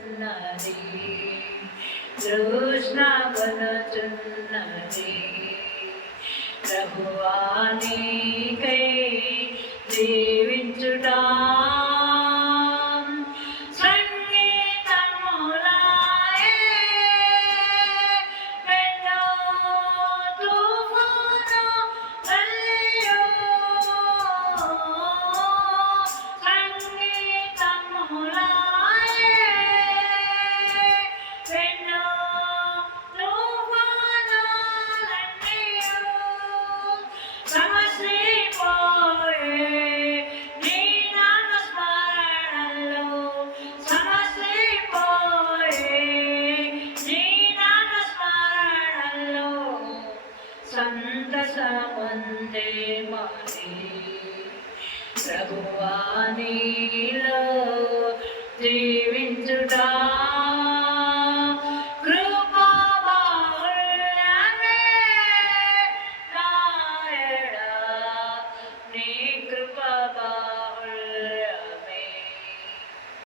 తృష్ణగనుచున్నది తృష్ణగనుచున్నది ప్రభువానికై వందే మారి ప్రభువానీలో జీవించుటా. కృపా